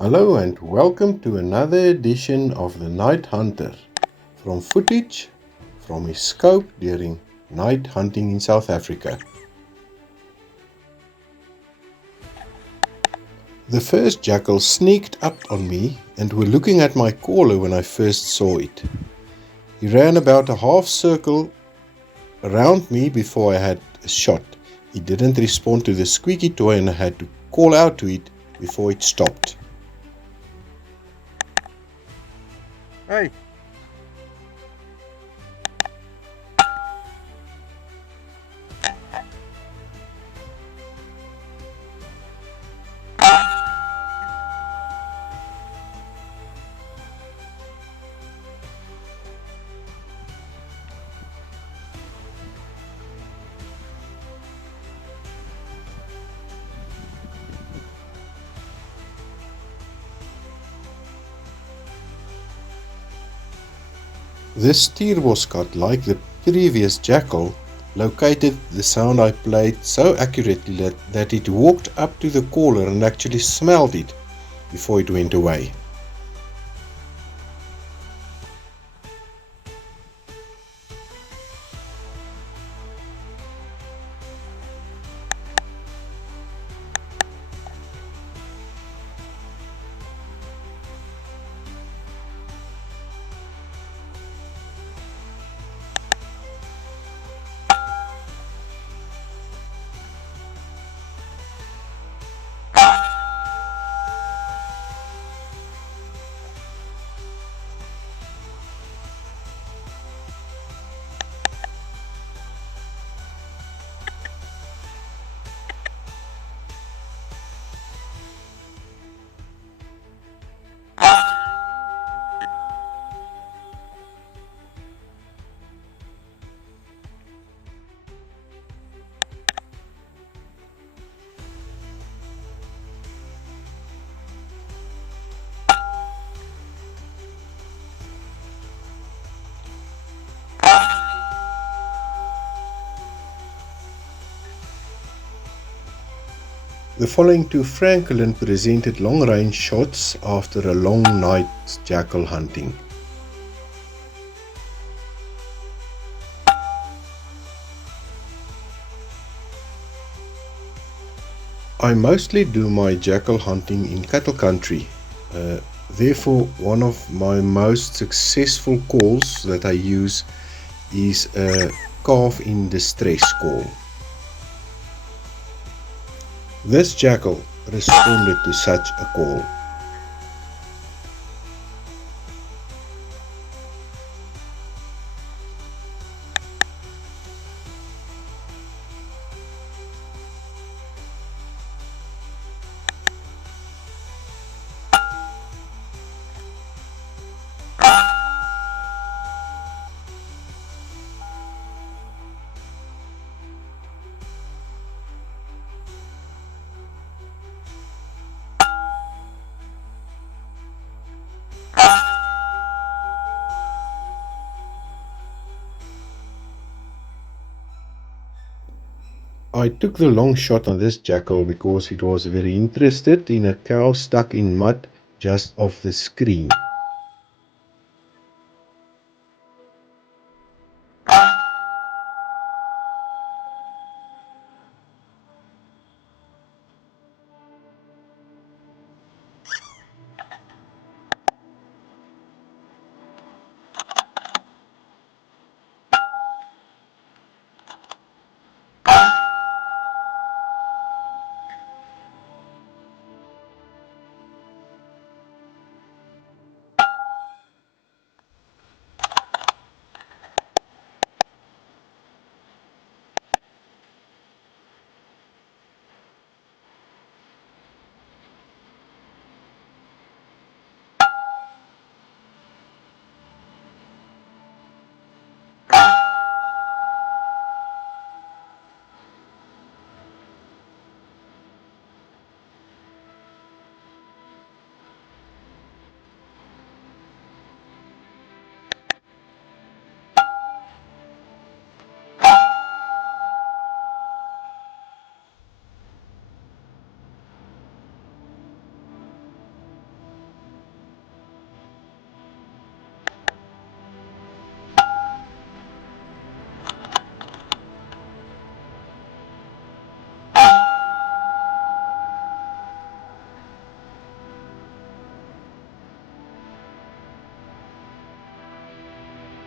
Hello and welcome to another edition of The Night Hunter, from footage from his scope during night hunting in South Africa. The first jackal sneaked up on me and were looking at my caller when I first saw it. He ran about a half circle around me before I had a shot. It didn't respond to the squeaky toy and I had to call out to it before it stopped. Hey. This Stierboskat, like the previous jackal, located the sound I played so accurately that it walked up to the caller and actually smelled it before it went away. The following two francolin presented long-range shots after a long night's jackal hunting. I mostly do my jackal hunting in cattle country. Therefore, one of my most successful calls that I use is a calf in distress call. This jackal responded to such a call. I took the long shot on this jackal because it was very interested in a cow stuck in mud just off the screen.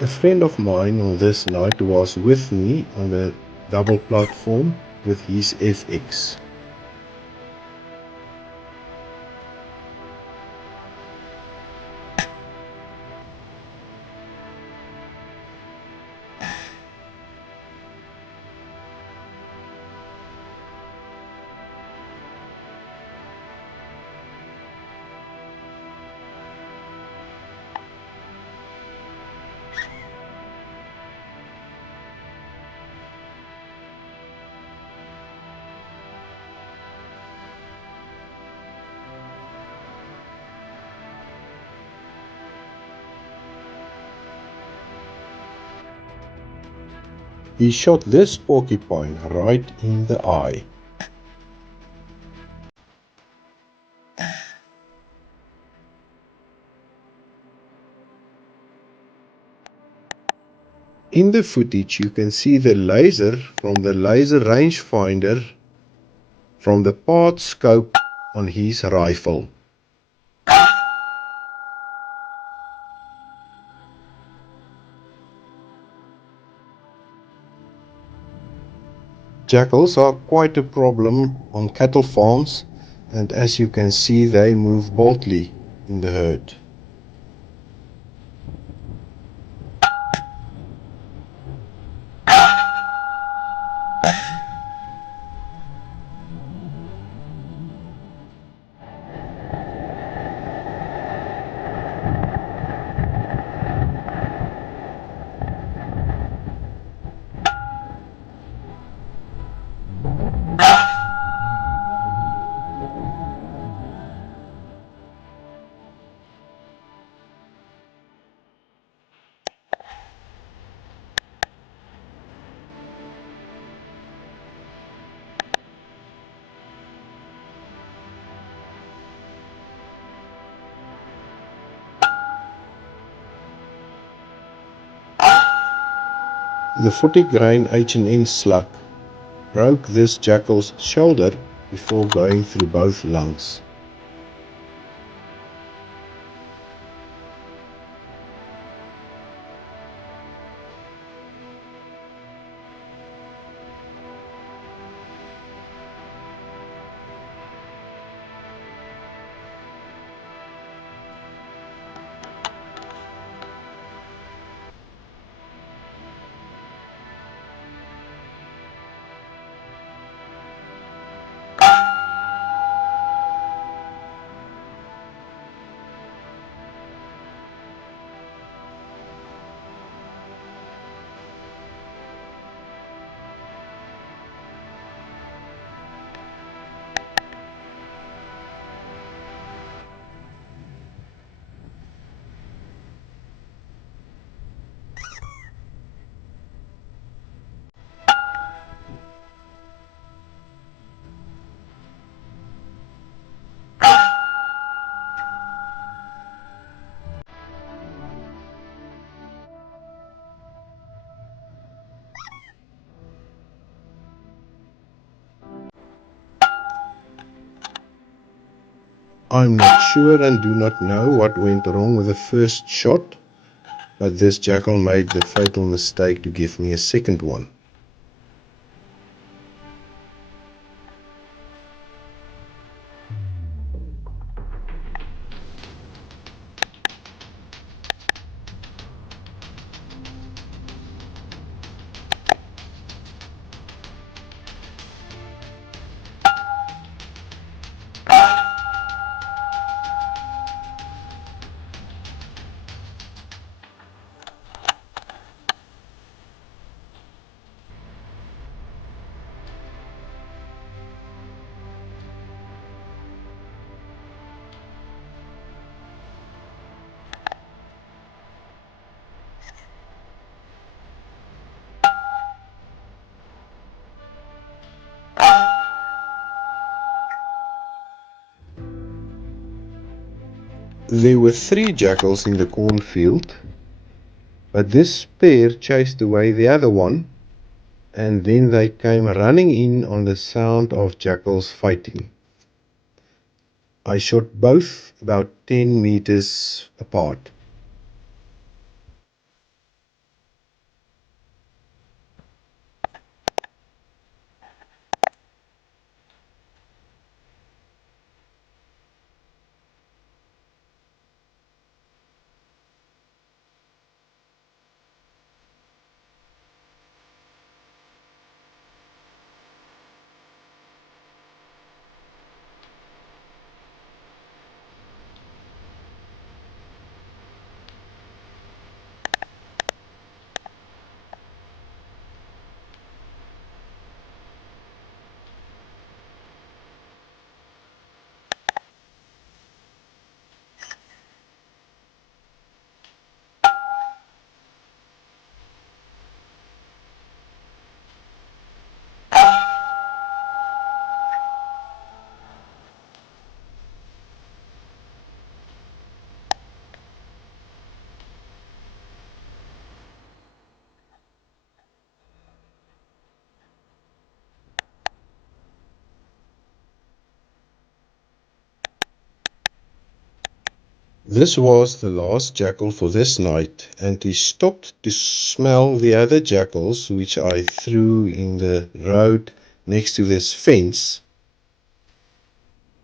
A friend of mine on this night was with me on the double platform with his FX. He shot this porcupine right in the eye. In the footage you can see the laser from the laser rangefinder from the part scope on his rifle. Jackals are quite a problem on cattle farms, and as you can see they move boldly in the herd. The 40-grain H&N slug broke this jackal's shoulder before going through both lungs. I'm not sure and do not know what went wrong with the first shot, but this jackal made the fatal mistake to give me a second one. There were 3 jackals in the cornfield, but this pair chased away the other one, and then they came running in on the sound of jackals fighting. I shot both about 10 meters apart. This was the last jackal for this night, and he stopped to smell the other jackals which I threw in the road next to this fence.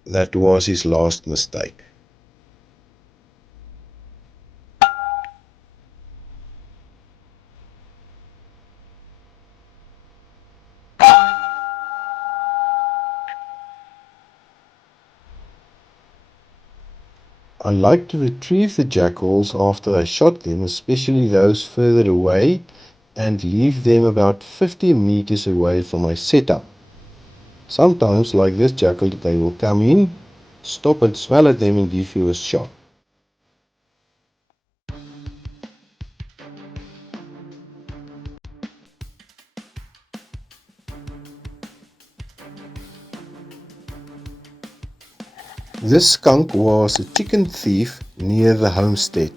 That was his last mistake. I like to retrieve the jackals after I shot them, especially those further away, and leave them about 50 meters away from my setup. Sometimes, like this jackal, they will come in, stop and smell at them and give you a shot. This skunk was a chicken thief near the homestead.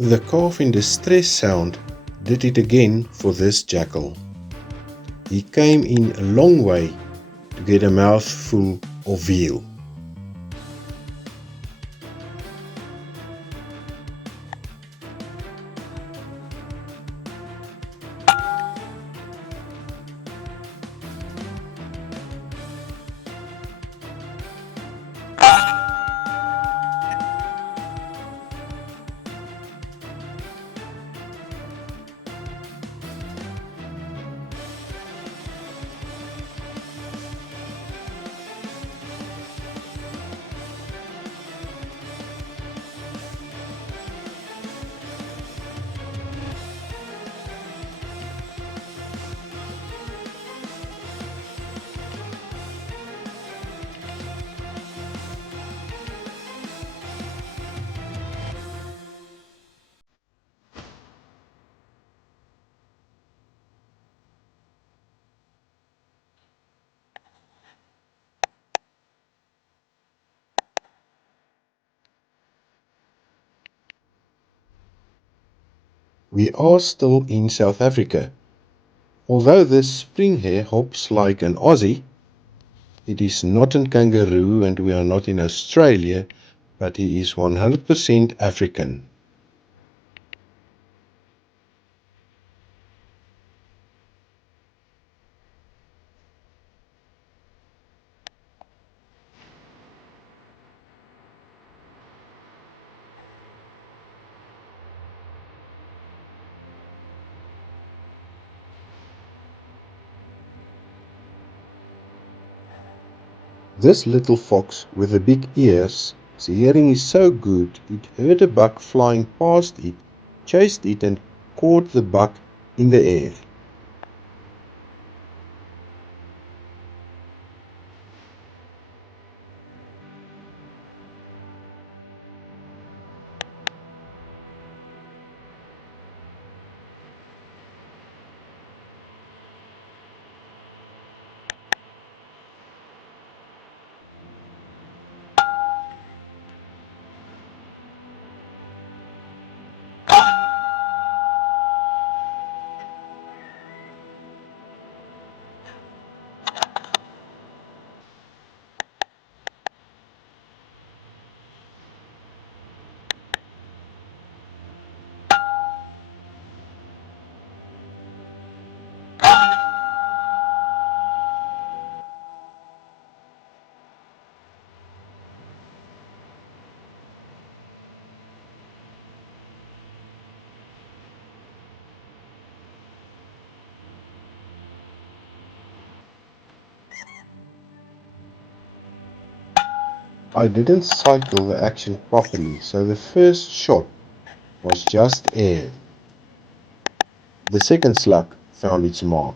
The calf in distress sound did it again for this jackal. He came in a long way to get a mouthful of veal. We are still in South Africa. Although this spring hare hops like an Aussie, it is not a kangaroo and we are not in Australia, but he is 100% African. This little fox with the big ears, its hearing is so good, it heard a buck flying past it, chased it and caught the buck in the air. I didn't cycle the action properly, so the first shot was just air. The second slug found its mark.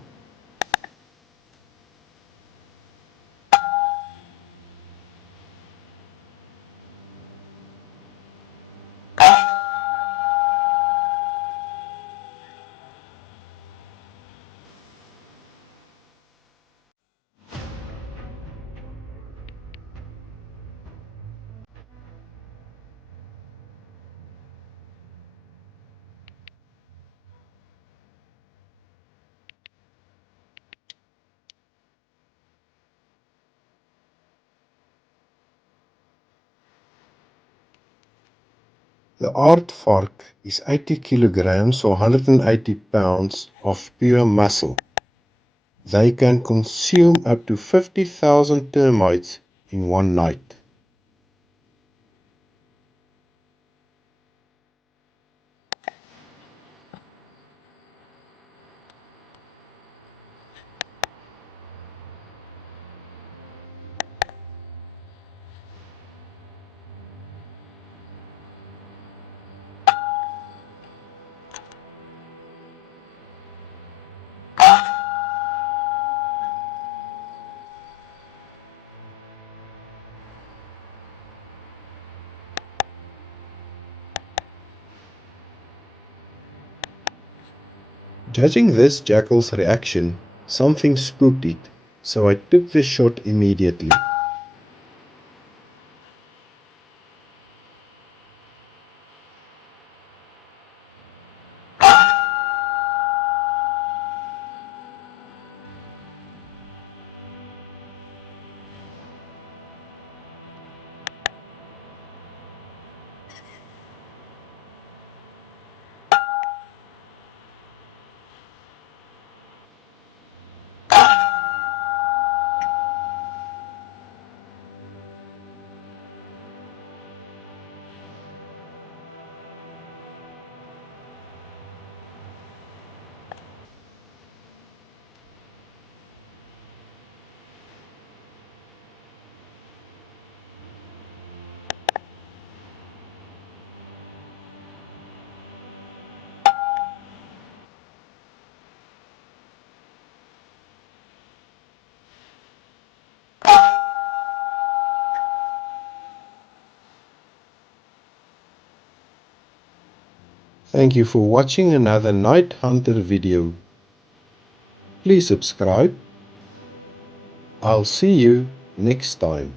The aardvark is 80 kilograms or 180 pounds of pure muscle. They can consume up to 50,000 termites in one night. Judging this jackal's reaction, something spooked it, so I took the shot immediately. Thank you for watching another Night Hunter video. Please subscribe. I'll see you next time.